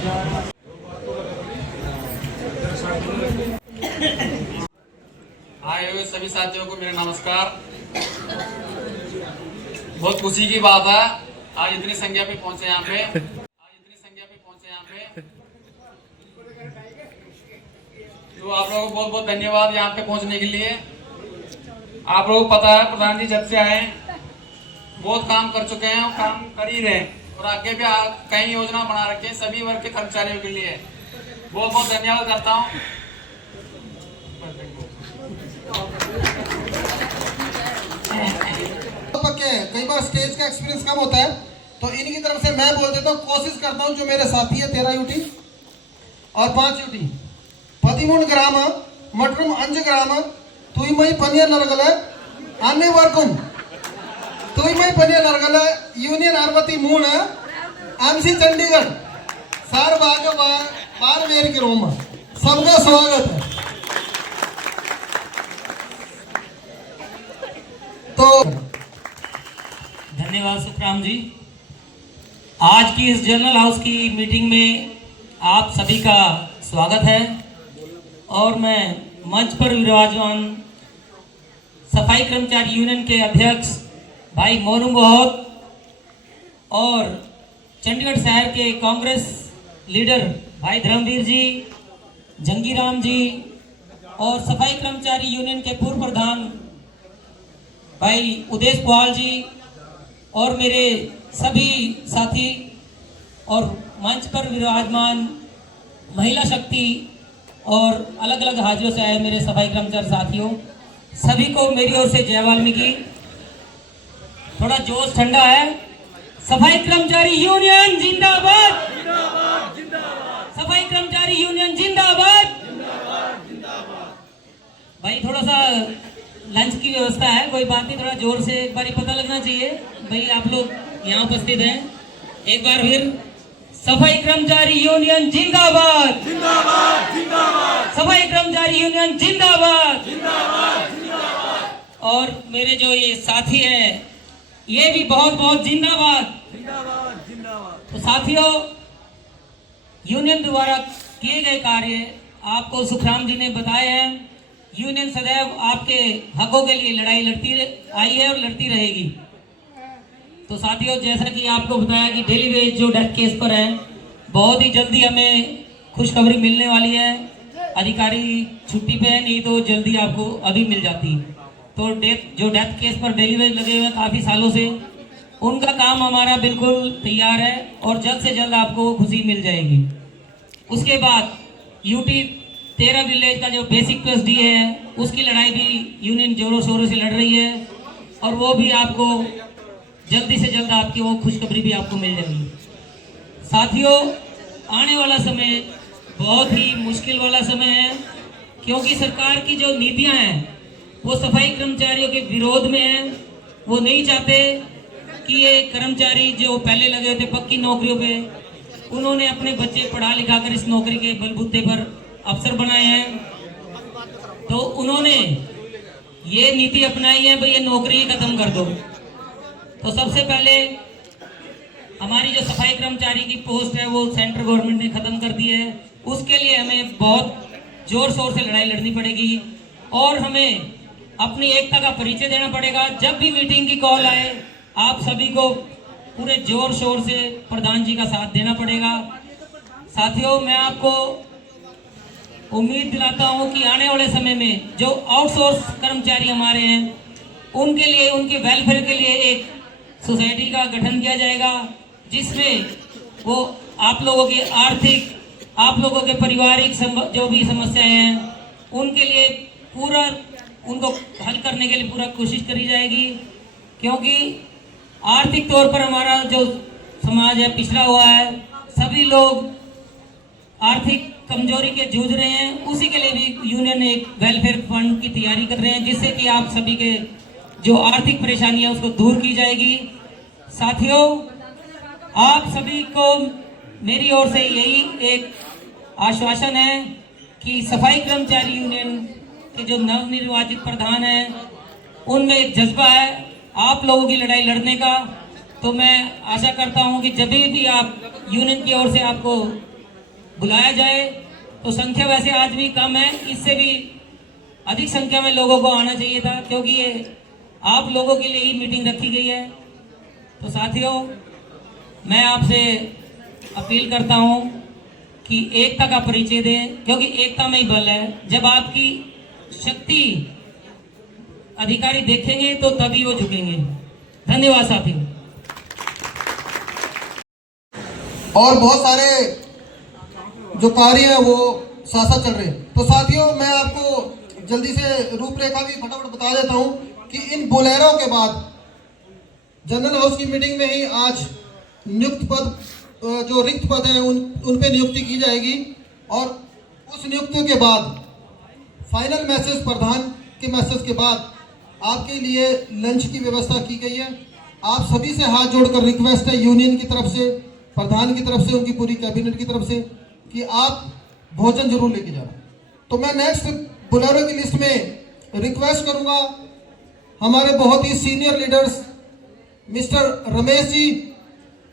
आए हुए सभी साथियों को मेरा नमस्कार। बहुत खुशी की बात है आज इतनी संख्या पे पहुंचे यहाँ पे। तो आप लोगों को बहुत बहुत धन्यवाद यहाँ पे पहुंचने के लिए। आप लोगों को पता है प्रधान जी जब से आए बहुत काम कर चुके हैं और काम कर ही रहे हैं और आगे भी कई योजना बना रखे हैं सभी वर्ग के कर्मचारियों के लिए। बहुत बहुत धन्यवाद करता हूँ। कई बार स्टेज का एक्सपीरियंस कम होता है तो इनकी तरफ से मैं बोल देता हूँ, कोशिश करता हूँ जो मेरे साथी है 13 यूटी और 5 यूटी 13 ग्राम मटरूम 5 ग्राम तुई पनियर नरगल अन्य वर्गम तुई पनियर नरगल यूनियन 63 एमसी चंडीगढ़ सार भाग बार मेर के रोम सबका स्वागत है। तो धन्यवाद सुखराम जी। आज की इस जनरल हाउस की मीटिंग में आप सभी का स्वागत है और मैं मंच पर विराजमान सफाई कर्मचारी यूनियन के अध्यक्ष भाई मोनू बहुत और चंडीगढ़ शहर के कांग्रेस लीडर भाई धर्मवीर जी, जंगीराम जी और सफाई कर्मचारी यूनियन के पूर्व प्रधान भाई उदेश पाल जी और मेरे सभी साथी और मंच पर विराजमान महिला शक्ति और अलग अलग हाजिरों से आए मेरे सफाई कर्मचारी साथियों, सभी को मेरी ओर से जय वाल्मीकि। थोड़ा जोश ठंडा है। सफाई कर्मचारी यूनियन जिंदाबाद, सफाई कर्मचारी यूनियन जिंदाबाद। भाई थोड़ा सा लंच की व्यवस्था है, कोई बात नहीं, थोड़ा जोर से एक बार पता लगना चाहिए भाई आप लोग यहाँ उपस्थित हैं। एक बार फिर सफाई कर्मचारी यूनियन जिंदाबाद, जिंदाबाद, जिंदाबाद। सफाई कर्मचारी यूनियन जिंदाबाद, जिंदाबाद, जिंदाबाद। और मेरे जो ये साथी हैं ये भी बहुत बहुत जिंदाबाद, जिंदाबाद, जिंदाबाद। तो साथियों, यूनियन द्वारा किए गए कार्य आपको सुखराम जी ने बताए हैं। यूनियन सदैव आपके हकों के लिए लड़ाई लड़ती आई है और लड़ती रहेगी। तो साथियों, जैसा कि आपको बताया कि डेली वेज जो डेथ केस पर है, बहुत ही जल्दी हमें खुशखबरी मिलने वाली है। अधिकारी छुट्टी पे है, नहीं तो जल्दी आपको अभी मिल जाती। तो डेथ केस पर डेली वेज लगे हुए हैं काफ़ी सालों से, उनका काम हमारा बिल्कुल तैयार है और जल्द से जल्द आपको खुशी मिल जाएगी। उसके बाद यूटी 13 विलेज का जो बेसिक प्लस डी है उसकी लड़ाई भी यूनियन जोरों शोरों से लड़ रही है और वो भी आपको जल्दी से जल्द आपकी वो खुशखबरी भी आपको मिल जाएगी। साथियों, आने वाला समय बहुत ही मुश्किल वाला समय है क्योंकि सरकार की जो नीतियां हैं वो सफाई कर्मचारियों के विरोध में है। वो नहीं चाहते कि ये कर्मचारी जो पहले लगे थे पक्की नौकरियों पे, उन्होंने अपने बच्चे पढ़ा लिखा कर इस नौकरी के बलबूते पर अफसर बनाए हैं। तो उन्होंने ये नीति अपनाई है भाई ये नौकरी खत्म कर दो। तो सबसे पहले हमारी जो सफाई कर्मचारी की पोस्ट है वो सेंट्रल गवर्नमेंट ने खत्म कर दी है। उसके लिए हमें बहुत जोर शोर से लड़ाई लड़नी पड़ेगी और हमें अपनी एकता का परिचय देना पड़ेगा। जब भी मीटिंग की कॉल आए आप सभी को पूरे जोर शोर से प्रधान जी का साथ देना पड़ेगा। साथियों, मैं आपको उम्मीद दिलाता हूं कि आने वाले समय में जो आउटसोर्स कर्मचारी हमारे हैं उनके लिए, उनके वेलफेयर के लिए एक सोसाइटी का गठन किया जाएगा जिसमें वो आप लोगों की आर्थिक, आप लोगों के पारिवारिक जो भी समस्याएं हैं उनके लिए पूरा उनको हल करने के लिए पूरा कोशिश करी जाएगी। क्योंकि आर्थिक तौर पर हमारा जो समाज है पिछड़ा हुआ है, सभी लोग आर्थिक कमजोरी के जूझ रहे हैं। उसी के लिए भी यूनियन एक वेलफेयर फंड की तैयारी कर रहे हैं जिससे कि आप सभी के जो आर्थिक परेशानी है उसको दूर की जाएगी। साथियों, आप सभी को मेरी ओर से यही एक आश्वासन है कि सफाई कर्मचारी यूनियन के जो नवनिर्वाचित प्रधान हैं उनमें एक जज्बा है आप लोगों की लड़ाई लड़ने का। तो मैं आशा करता हूं कि जब भी आप यूनियन की ओर से आपको बुलाया जाए। तो संख्या वैसे आज भी कम है, इससे भी अधिक संख्या में लोगों को आना चाहिए था, क्योंकि ये आप लोगों के लिए ही मीटिंग रखी गई है। तो साथियों, मैं आपसे अपील करता हूं कि एकता का परिचय दें, क्योंकि एकता में ही बल है। जब आपकी शक्ति अधिकारी देखेंगे तो तभी वो झुकेंगे। धन्यवाद साथियों। और बहुत सारे जो कार्य हैं वो साथ साथ चल रहे हैं। तो साथियों, मैं आपको जल्दी से रूपरेखा भी फटाफट बता देता हूं कि इन बोलेरो के बाद जनरल हाउस की मीटिंग में ही आज नियुक्त पद, जो रिक्त पद हैं उन पे नियुक्ति की जाएगी। और उस नियुक्ति के बाद फाइनल मैसेज, प्रधान के मैसेज के बाद आपके लिए लंच की व्यवस्था की गई है। आप सभी से हाथ जोड़कर रिक्वेस्ट है, यूनियन की तरफ से, प्रधान की तरफ से, उनकी पूरी कैबिनेट की तरफ से, कि आप भोजन जरूर लेके जाना। तो मैं नेक्स्ट बोलेरो की लिस्ट में रिक्वेस्ट करूंगा हमारे बहुत ही senior leaders mister Ramesh ji,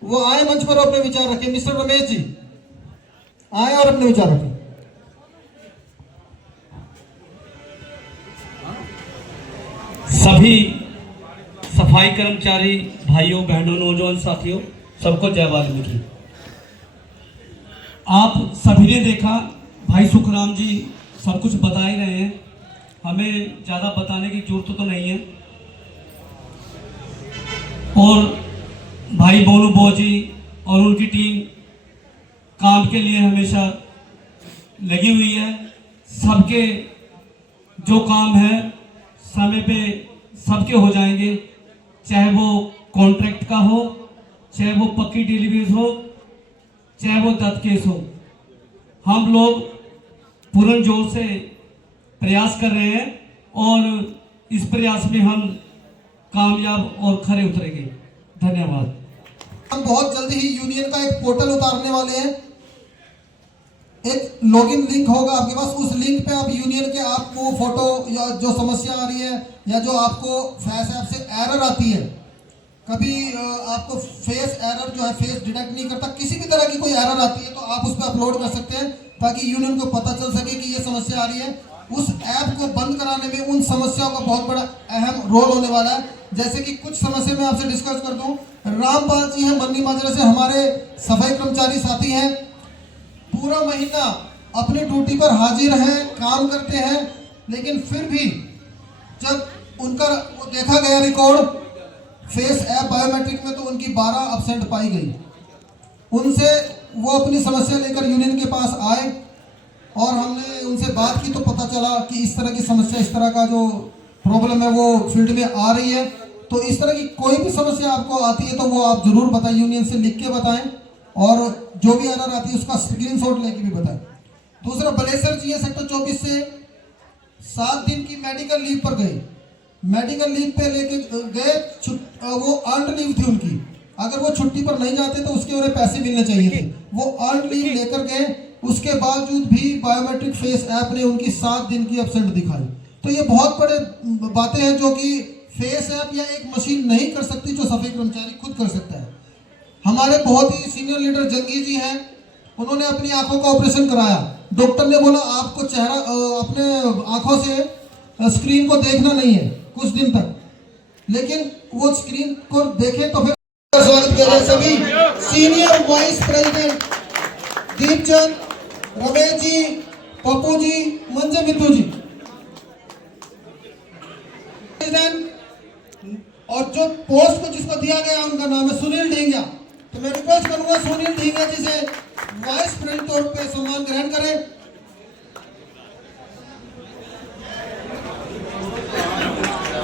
वो आए मंच पर अपने विचार रखें। मिस्टर रमेश जी आए और अपने विचार रखें। सभी सफाई कर्मचारी भाइयों बहनों नौजवान साथियों, सबको जय वाल्मीकि। आप सभी ने देखा, भाई सुखराम जी सब कुछ बता ही रहे हैं, हमें ज़्यादा बताने की जरूरत तो नहीं है। और भाई बोलू बो जी और उनकी टीम काम के लिए हमेशा लगी हुई है। सबके जो काम है समय पे सबके हो जाएंगे, चाहे वो कॉन्ट्रैक्ट का हो, चाहे वो पक्की डिलीवरी हो, चाहे वो दत्त केस हो। हम लोग पूर्ण जोर से प्रयास कर रहे हैं और इस प्रयास में हम कामयाब और खरे उतरेंगे। धन्यवाद। हम बहुत जल्दी ही यूनियन का एक पोर्टल उतारने वाले हैं। एक लॉगिन लिंक होगा आपके पास, उस लिंक पे आप यूनियन के आपको फोटो या जो समस्या आ रही है या जो आपको फेस ऐप से एरर आती है, कभी आपको फेस एरर जो है फेस डिटेक्ट नहीं करता, किसी भी तरह की कोई एरर आती है तो आप उस पर अपलोड कर सकते हैं, ताकि यूनियन को पता चल सके कि ये समस्या आ रही है। उस ऐप को बंद कराने में उन समस्याओं का बहुत बड़ा अहम रोल होने वाला है। जैसे कि कुछ समस्या मैं आपसे डिस्कस कर दूं। रामपाल जी हैं बन्नी माजरा से, हमारे सफाई कर्मचारी साथी हैं, पूरा महीना अपनी ड्यूटी पर हाजिर हैं, काम करते हैं, लेकिन फिर भी जब उनका वो देखा गया रिकॉर्ड फेस ऐप बायोमेट्रिक में, तो उनकी 12 अब्सेंट पाई गई। उनसे वो अपनी समस्या लेकर यूनियन के पास आए और हमने उनसे बात की, तो पता चला कि इस तरह की समस्या, इस तरह का जो प्रॉब्लम है वो फील्ड में आ रही है। तो इस तरह की कोई भी समस्या आपको आती है तो वो आप जरूर बताएं, यूनियन से लिख के बताएं, और जो भी एरर आती है उसका स्क्रीनशॉट लेके भी बताएं। दूसरा, बलेसर जी सेक्टर 24 से 7 दिन की मेडिकल लीव पर गए। मेडिकल लीव पे लेके गए, वो अर्न लीव थी उनकी, अगर वो छुट्टी पर नहीं जाते तो उसके उन्हें पैसे मिलने चाहिए थे। वो अर्न लीव लेकर गए, उसके बावजूद भी बायोमेट्रिक फेस ऐप ने उनकी 7 दिन की एब्सेंट दिखाई। तो ये बहुत बड़े बातें हैं जो कि फेस ऐप या एक मशीन नहीं कर सकती, जो सफाई कर्मचारी खुद कर सकता है। हमारे बहुत ही सीनियर लीडर जंगी जी हैं, उन्होंने अपनी आंखों का ऑपरेशन कराया। डॉक्टर ने बोला आपको चेहरा अपने आंखों से स्क्रीन को देखना नहीं है कुछ दिन तक, लेकिन वो स्क्रीन को देखे तो फिर स्वागत किया जाए सभी senior vice president Deepchand, Ramesh ji, Pappu ji, Manjay Mittu ji, और जो पोस्ट को जिसको दिया गया उनका नाम है सुनील ढींगा। तो मैं रिक्वेस्ट करूंगा सुनील ढींगा जी से वाइस प्रेसिडेंट तौर पे सम्मान ग्रहण करें।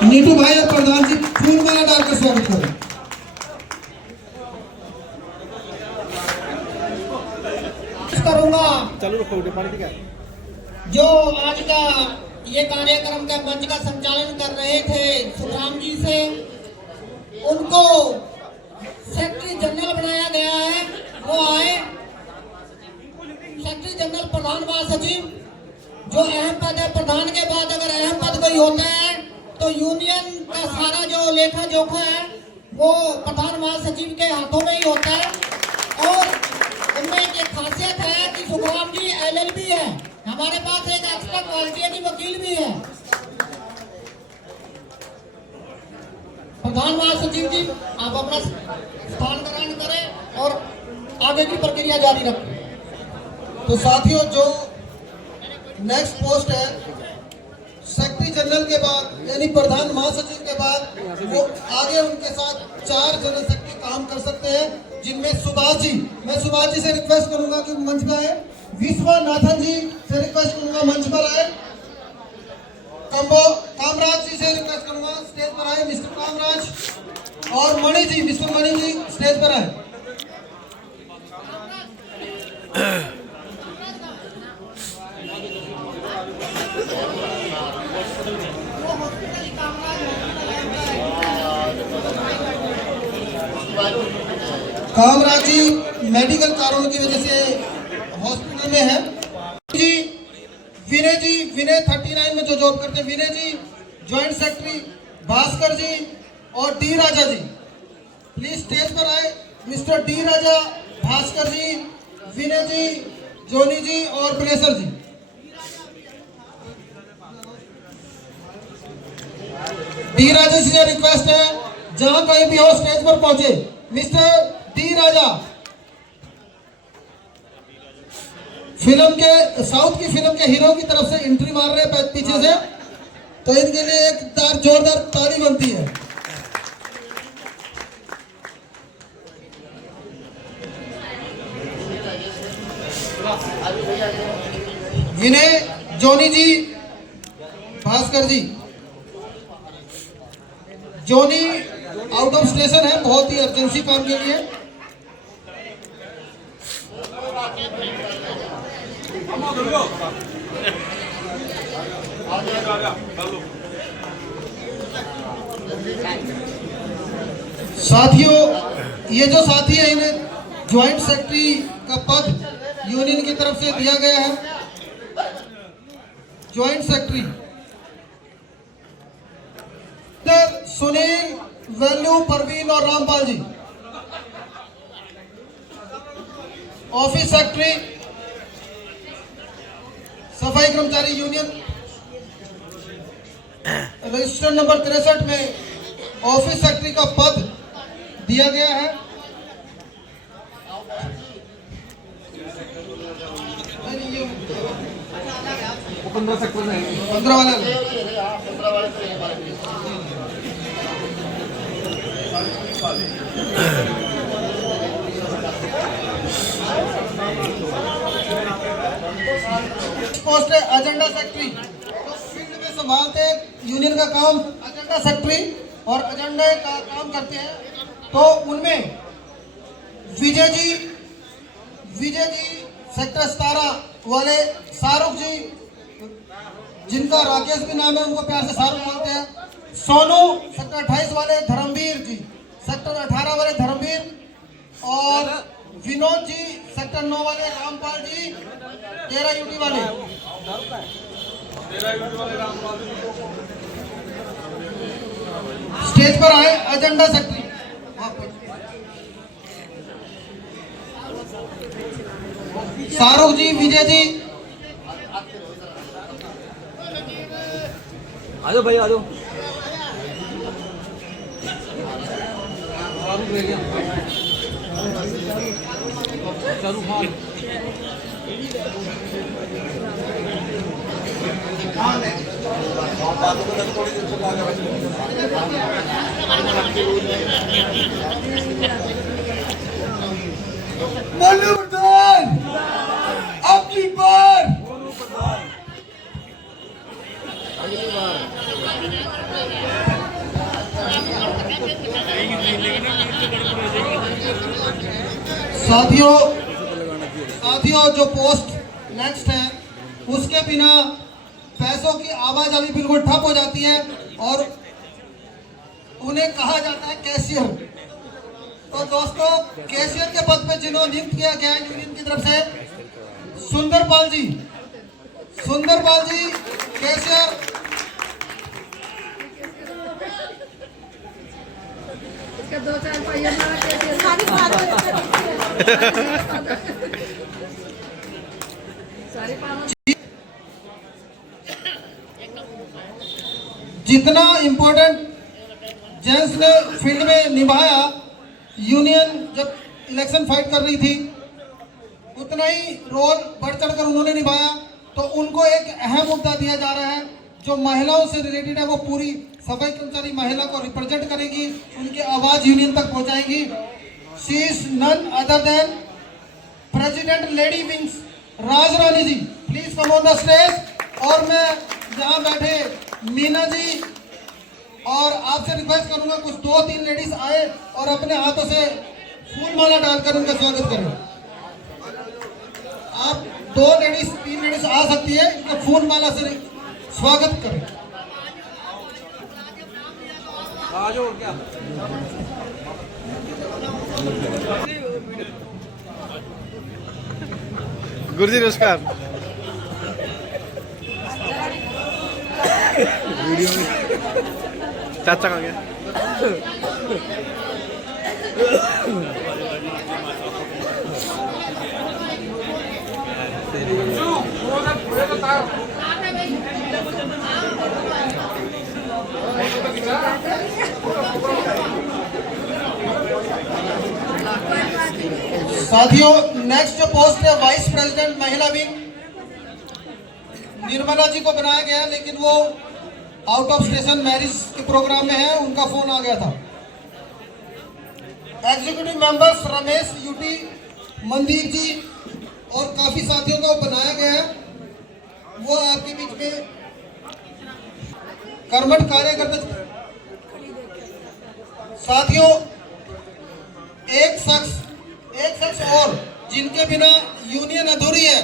नीतू भाई और प्रधान जी फूल माला डालकर स्वागत करें। करूंगा चालू रखो पानी ठीक है। जो आज का ये कार्यक्रम का मंच का संचालन कर रहे थे सुखराम जी से, उनको सेक्रेटरी जनरल बनाया गया है, वो आए। सेक्रेटरी जनरल प्रधान महासचिव जो अहम पद है, प्रधान के बाद अगर अहम पद कोई होता है तो यूनियन का सारा जो लेखा जोखा है वो प्रधान महासचिव के हाथों में ही होता है। और उनमें एक एक खासियत है कि सुखराम जी LLB है, हमारे पास एक एक्सपर्ट क्वालिटी वकील भी है। प्रधान महासचिव जी, आप अपना स्थान ग्रहण करें और आगे की प्रक्रिया जारी रखें। तो साथियों, जो नेक्स्ट पोस्ट है सेक्रेटरी जनरल के बाद यानी प्रधान महासचिव के बाद वो आगे उनके साथ 4 जनरल सेक्रेटरी काम कर सकते हैं, जिनमें सुभाष जी, मैं सुभाष जी से रिक्वेस्ट करूंगा कि मंच पर आए। विश्वनाथन जी से रिक्वेस्ट करूंगा मंच पर आए। कामराज जी से रिक्वेस्ट करूंगा स्टेज पर आए, मिस्टर कामराज। और मणि जी, मिस्टर मणि जी स्टेज पर आए। कामराज जी मेडिकल कारणों की वजह से हॉस्पिटल में है। जी, विनय 39 में जो जॉब करते हैं, विनय जी, ज्वाइंट सेक्रेटरी भास्कर जी और D Raja ji please stage पर आए। Mister D Raja, Bhaskar ji, Vinay ji, Johnny ji और ब्लेसर जी। डी राजा से रिक्वेस्ट है, जहां कहीं भी हो स्टेज पर पहुंचे। मिस्टर डी राजा फिल्म के, साउथ की फिल्म के हीरो की तरफ से एंट्री मार रहे हैं पीछे से, तो इनके लिए एक जोरदार ताली बनती है। विनय, जोनी जी, भास्कर जी। जोनी आउट ऑफ स्टेशन है, बहुत ही अर्जेंसी काम के लिए। साथियों, ये जो साथी है इन्हें ज्वाइंट सेक्रेटरी का पद यूनियन की तरफ से दिया गया है। Joint secretary Sunil, value, Parveen और रामपाल जी। ऑफिस सेक्रेटरी सफाई कर्मचारी यूनियन रजिस्टर नंबर 63 में ऑफिस सेक्रेटरी का पद दिया गया है। 15 वाला पोस्ट है एजेंडा सेक्रेटरी, तो फील्ड में संभालते यूनियन का काम एजेंडा सेक्रेटरी और एजेंडा का काम करते हैं। तो उनमें विजय जी सेक्टर 17 वाले, शाहरुख जी, जिनका राकेश भी नाम है, उनको प्यार से शाहरुख बोलते हैं। सोनू सेक्टर 28 वाले, धर्मवीर जी सेक्टर 18 वाले, धर्मवीर, और विनोद जी सेक्टर 9 वाले, रामपाल जी 13 यूटी वाले। स्टेज पर आए एजेंडा सेक्रेटरी। शाहरुख जी, विजय जी, आ जाओ भाई, आ जाओ। मल्लू प्रधान अगली बार। साथियों, जो पोस्ट नेक्स्ट है उसके बिना पैसों की आवाजाही बिल्कुल ठप हो जाती है और उन्हें कहा जाता है कैशियर। तो दोस्तों, कैशियर के पद पे जिन्होंने नियुक्त किया गया है यूनियन की तरफ से, सुंदरपाल जी कैशियर। दो चार जितना इम्पोर्टेंट जेंट्स ने फील्ड में निभाया, यूनियन जब इलेक्शन फाइट कर रही थी उतना ही रोल बढ़ चढ़कर उन्होंने निभाया। तो उनको एक अहम मुद्दा दिया जा रहा है जो महिलाओं से रिलेटेड है। वो पूरी सफाई कर्मचारी महिला को रिप्रेजेंट करेगी, उनकी आवाज यूनियन तक पहुंचाएगी। She is none other than president lady wings Raj Rani ji, please come on the stage. और मैं यहाँ बैठे मीना जी और आपसे रिक्वेस्ट करूंगा कुछ 2-3 लेडीज आए और अपने हाथों से फूल माला डालकर उनका स्वागत करें। आप 2-3 लेडीज आ सकती है, इनका फूल माला से स्वागत करें। गुरुजी नमस्कार। वीडियो में चाचा कहाँ गया? साथियों, नेक्स्ट जो पोस्ट है वाइस प्रेसिडेंट महिला विंग, निर्मला जी को बनाया गया, लेकिन वो आउट ऑफ स्टेशन मैरिज के प्रोग्राम में है, उनका फोन आ गया था। एग्जीक्यूटिव मेंबर्स रमेश यूटी, मंदीप जी और काफी साथियों को बनाया गया है, वो आपके बीच में कर्मठ कार्य करते। साथियों, एक शख्स और जिनके बिना यूनियन अधूरी है,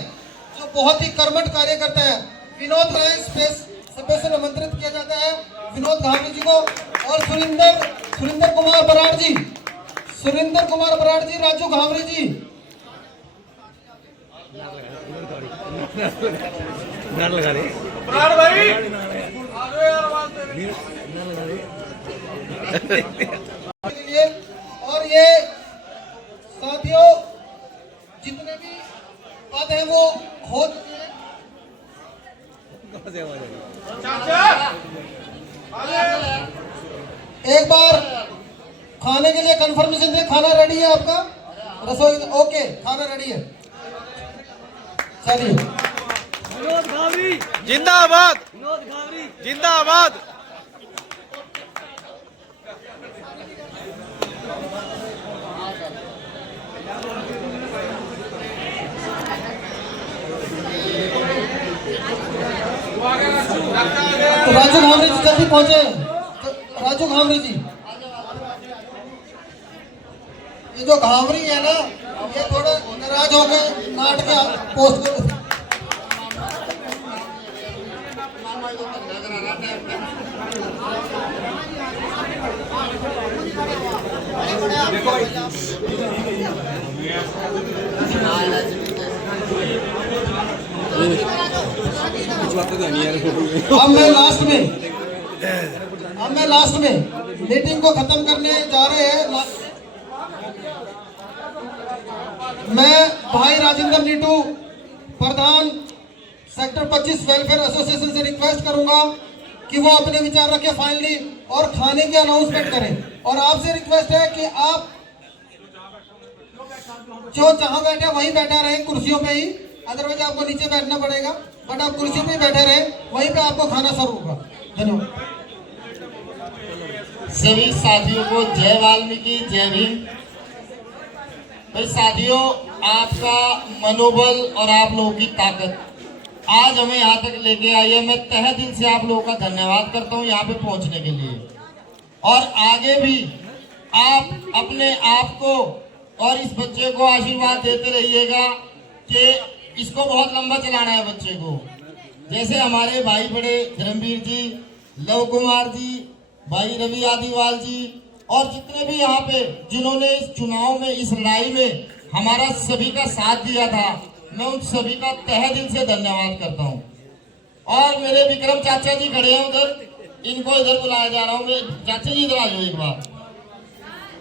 जो बहुत ही कर्मठ कार्य करता है, विनोद राय स्पेशल आमंत्रित किया जाता है, विनोद घावरी जी को। और सुरिंदर कुमार बराड़ जी, राजू घावरी जी। लगा रहे और ये साथियों जितने भी पद हैं वो हो चुके हैं। एक बार खाने के लिए कंफर्मेशन दे, खाना रेडी है आपका? रसोई ओके, खाना रेडी है। चलिए, जिंदाबाद, जिंदाबाद। तो राजू घावरी जी जल्दी पहुंचे। राजू घावरी जी, ये जो घावरी है ना, ये थोड़े नाराज हो गए, नाट के पोस्ट को। अब मैं लास्ट में मीटिंग को खत्म करने जा रहे हैं। मैं भाई राजेंद्र नीटू, प्रधान सेक्टर 25 वेलफेयर एसोसिएशन से रिक्वेस्ट करूंगा कि वो अपने विचार रखें फाइनली और खाने की अनाउंसमेंट करें। और आपसे रिक्वेस्ट है कि आप जो जहां बैठे वहीं बैठा रहे, कुर्सियों पे ही, अदरवाइज आपको नीचे बैठना पड़ेगा, बट आप कुर्सी पे बैठे रहे, वहीं पे आपको खाना सर्व होगा। धन्यवाद। सभी साथियों को जय वाल्मीकि, जय भीम। भाई साथियों, आपका मनोबल और आप लोगों की ताकत आज हमें यहाँ तक लेके आई है। मैं तहे दिल से आप लोगों का धन्यवाद करता हूँ यहाँ पे पहुँचने के लिए। और आगे भी आप अपने आप को और इस बच्चे को आशीर्वाद देते रहिएगा कि इसको बहुत लंबा चलाना है बच्चे को। जैसे हमारे भाई बड़े धर्मवीर जी, लव कुमार जी, भाई रवि आदिवाल जी और जितने भी यहाँ पे जिन्होंने इस चुनाव में, इस लड़ाई में हमारा सभी का साथ दिया था, मैं उन सभी का तहे दिल से धन्यवाद करता हूँ। और मेरे विक्रम चाचा जी खड़े हैं उधर, इनको इधर बुलाया जा रहा हूँ। मैं चाचा जी इधर आ जाओ एक बार।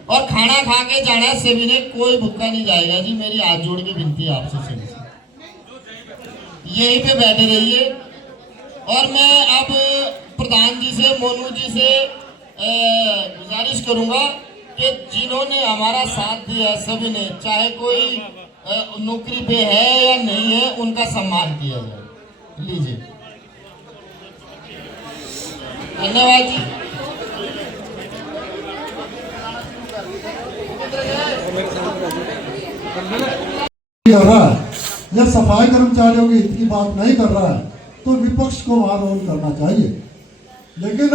और खाना खा के जाना है सभी ने, कोई भूखा नहीं जाएगा जी। मेरी हाथ जोड़ के विनती है आपसे सभी से। यहीं पे बैठे रहिए। और मैं अब प्रधान जी से, मोनू जी से गुजारिश करूंगा कि जिन्होंने हमारा साथ दिया सभी ने, चाहे कोई नौकरी पे है या नहीं है, उनका सम्मान किया जाए। लीजिए, धन्यवाद जी। कर रहा है या सफाई कर्मचारियों के हित की बात नहीं कर रहा है तो विपक्ष को वहां रोल करना चाहिए, लेकिन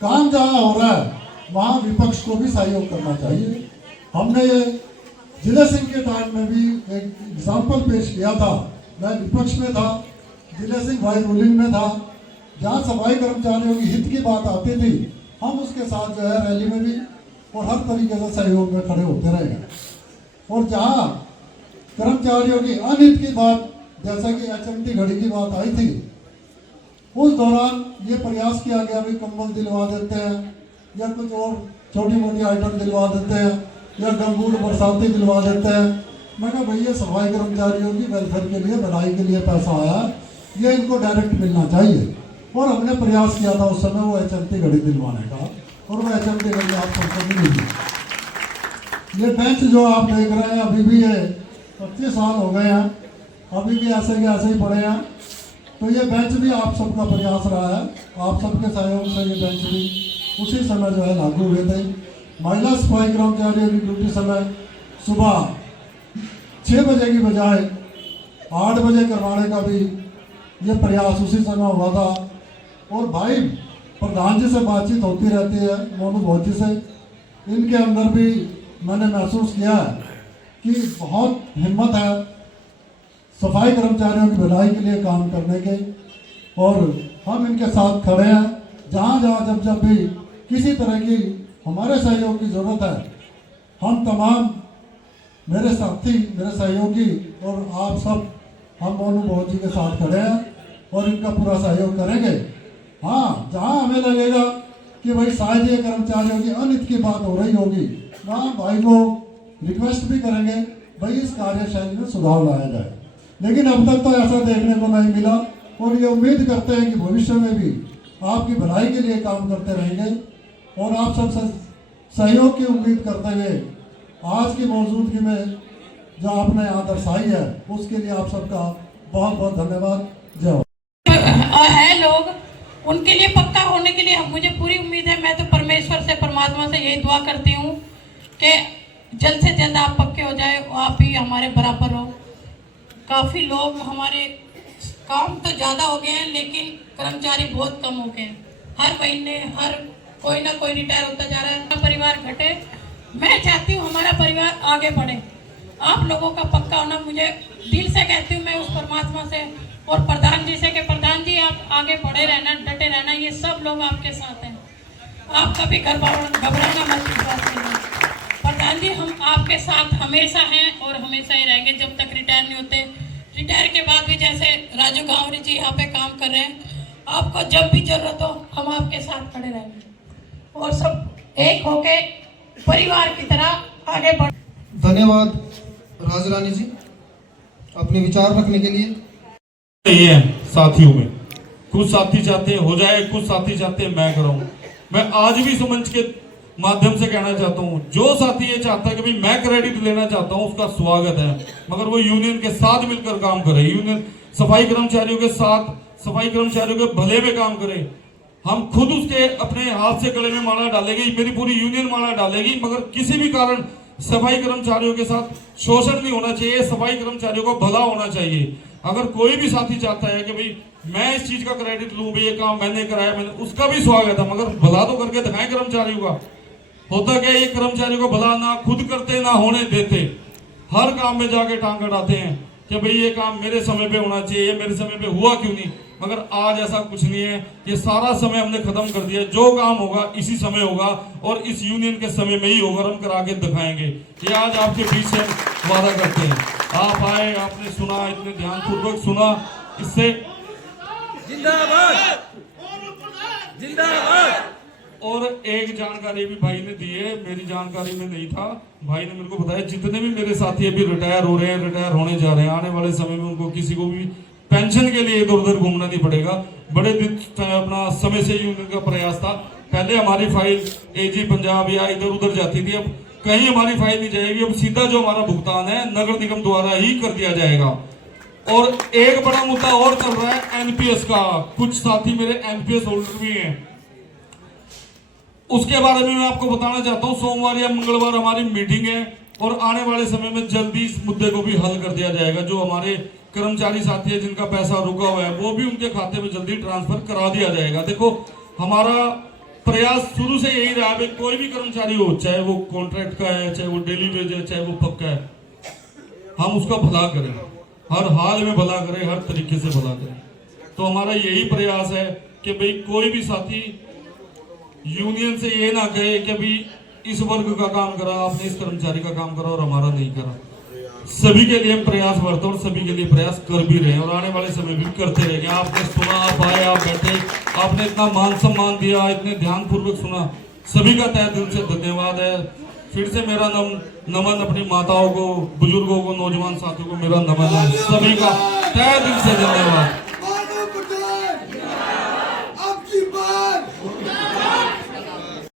काम जहां हो रहा है वहां विपक्ष को भी सहयोग करना चाहिए। हमने ये जिले सिंह के टाइम में भी एक एग्जाम्पल पेश किया था। मैं विपक्ष में था, जिले सिंह भाई रूलिंग में था। जहाँ सफाई कर्मचारियों की हित की बात आती थी, हम उसके साथ जो है रैली में भी और हर तरीके से सहयोग में खड़े होते रहे। और जहाँ कर्मचारियों की अनहित की बात, जैसा कि HMT घड़ी की बात आई थी, उस दौरान ये प्रयास किया गया भी कंबल दिलवा देते हैं या कुछ और छोटी मोटी आइटम दिलवा देते हैं या गंगूर बरसाती दिलवा देते हैं। मैं कहा भैया सफाई कर्मचारियों की वेलफेयर के लिए, भलाई के लिए पैसा आया, ये इनको डायरेक्ट मिलना चाहिए। और हमने प्रयास किया था उस समय वो HMT घड़ी दिलवाने का, और वो HMT घड़ी आप सबको मिली थी। ये बेंच जो आप देख रहे हैं अभी भी, ये 25 साल हो गए हैं, अभी भी ऐसे के ऐसे ही पड़े हैं। तो ये बेंच भी आप सबका प्रयास रहा है, आप सबके सहयोग से ये बेंच भी उसी समय जो है लागू हुए थे। महिला सफाई कर्मचारियों की ड्यूटी समय सुबह 6 बजे की बजाय 8 बजे करवाने का भी ये प्रयास उसी समय हुआ था। और भाई प्रधान जी से बातचीत होती रहती है, मोनू भौजी से, इनके अंदर भी मैंने महसूस किया है कि बहुत हिम्मत है सफाई कर्मचारियों की भलाई के लिए काम करने के, और हम इनके साथ खड़े हैं। जहाँ जहाँ जब भी किसी तरह की हमारे सहयोग की ज़रूरत है, हम तमाम मेरे साथी, मेरे सहयोगी और आप सब, हम मोनू भौजी के साथ खड़े हैं और इनका पूरा सहयोग करेंगे। हाँ, जहाँ हमें लगेगा कि भाई शायद ये कर्मचारियों की अनित की बात हो रही होगी, वहाँ भाई को रिक्वेस्ट भी करेंगे भाई इस कार्यशैली में सुधार लाया जाए। लेकिन अब तक तो ऐसा देखने को नहीं मिला, और ये उम्मीद करते हैं कि भविष्य में भी आपकी भलाई के लिए काम करते रहेंगे। और आप सब सहयोग की उम्मीद करते हुए आज की मौजूदगी में जो आपने यहाँ दर्शाई है, उसके लिए आप सबका बहुत बहुत धन्यवाद। जय हो। और है लोग, उनके लिए पक्का होने के लिए मुझे पूरी उम्मीद है। मैं तो परमेश्वर से, परमात्मा से यही दुआ करती हूँ कि जल्द से जल्द आप पक्के हो जाए, आप भी हमारे बराबर हो। काफ़ी लोग हमारे, काम तो ज़्यादा हो गए हैं लेकिन कर्मचारी बहुत कम हो गए हैं। हर महीने हर कोई ना कोई रिटायर होता जा रहा है, परिवार घटे। मैं चाहती हूँ हमारा परिवार आगे बढ़े। आप लोगों का पक्का होना, मुझे दिल से कहती हूँ मैं उस परमात्मा से और प्रधान जी से कि प्रधान जी आप आगे बढ़े रहना, डटे रहना, ये सब लोग आपके साथ हैं। आप कभी घबराना मत इस बात के लिए। प्रधान जी हम आपके साथ हमेशा हैं और हमेशा ही रहेंगे जब तक रिटायर नहीं होते। रिटायर के बाद भी जैसे राजू गांवरी जी यहाँ पे काम कर रहे हैं, आपको जब भी जरूरत हो हम आपके साथ खड़े रहेंगे और सब एक होके परिवार की तरह आगे बढ़। धन्यवाद राज रानी जी अपने विचार रखने के लिए। ये है साथियों में, कुछ साथी चाहते हैं हो जाए, कुछ साथी चाहते हैं मैं कराऊं। मैं आज भी इस मंच के माध्यम से कहना चाहता हूं, जो साथी ये चाहता है कि भाई मैं क्रेडिट लेना चाहता हूं, उसका स्वागत है, मगर वो यूनियन के साथ मिलकर काम करे। यूनियन सफाई कर्मचारियों के साथ, सफाई कर्मचारियों के भले में काम करे। हम खुद उसके अपने हाथ से गले में माला डालेंगे, मेरी पूरी यूनियन माला डालेगी, मगर किसी भी कारण सफाई कर्मचारियों के साथ शोषण नहीं होना चाहिए। सफाई कर्मचारियों को भला होना चाहिए। अगर कोई भी साथी चाहता है कि भाई मैं इस चीज का क्रेडिट लूं, भाई ये काम मैंने कराया, मैंने, उसका भी स्वागत है, मगर भला तो करके दिखाएं कर्मचारियों का। होता क्या, ये कर्मचारियों को भला ना खुद करते ना होने देते, हर काम में जाके टांग अड़ाते हैं कि भाई ये काम मेरे समय पे होना चाहिए, ये मेरे समय पे हुआ क्यों नहीं। मगर आज ऐसा कुछ नहीं है, ये सारा समय हमने खत्म कर दिया। जो काम होगा इसी समय होगा और इस यूनियन के समय में ही होगा, हम करा के दिखाएंगे। ये आज आपके बीच से वादा करते हैं। आप आए, आपने सुना, इतने ध्यानपूर्वक सुना, इससे जिंदाबाद जिंदाबाद। और एक जानकारी भी भाई ने दी है, मेरी जानकारी में नहीं था, भाई ने मेरे को बताया जितने भी मेरे साथी अभी रिटायर हो रहे हैं, रिटायर होने जा रहे हैं, आने वाले समय में उनको किसी को भी पेंशन के लिए इधर उधर घूमना नहीं पड़ेगा। बड़े दिन अपना समय से यूनियन का प्रयास था, पहले हमारी फाइल एजी पंजाब या इधर उधर जाती थी, अब कहीं हमारी फाइल नहीं जाएगी, अब सीधा जो हमारा भुगतान है नगर निगम द्वारा ही कर दिया जाएगा। और एक बड़ा मुद्दा और चल रहा है एनपीएस का, कुछ साथी मेरे एनपीएस होल्डर भी हैं, उसके बारे में मैं आपको बताना चाहता हूं। सोमवार या मंगलवार हमारी मीटिंग है और आने वाले समय में जल्दी इस मुद्दे को भी हल कर दिया जाएगा। जो हमारे कर्मचारी साथी है जिनका पैसा रुका हुआ है वो भी उनके खाते में जल्दी ट्रांसफर करा दिया जाएगा। देखो हमारा प्रयास शुरू से यही रहा है, कोई भी कर्मचारी हो, चाहे वो कॉन्ट्रैक्ट का है, चाहे वो डेली वेज है, चाहे वो पक्का है, हम उसका भला करें, हर हाल में भला करें, हर तरीके से भला करें। तो हमारा यही प्रयास है कि भाई कोई भी साथी यूनियन से ये ना कहे कि अभी इस वर्ग का काम करा आपने, इस कर्मचारी का काम करा और हमारा नहीं करा। सभी के लिए हम प्रयास करते हैं और सभी के लिए प्रयास कर भी रहे हैं और आने वाले समय भी करते रहेंगे। आपने सुना, आप आए, आप बैठे, आपने इतना मान सम्मान दिया, इतने ध्यान पूर्वक सुना, सभी का तहे दिल से धन्यवाद है। फिर से मेरा नमन अपनी माताओं को, बुजुर्गों को, नौजवान साथियों को मेरा नमन है, सभी का तहे दिल से धन्यवाद।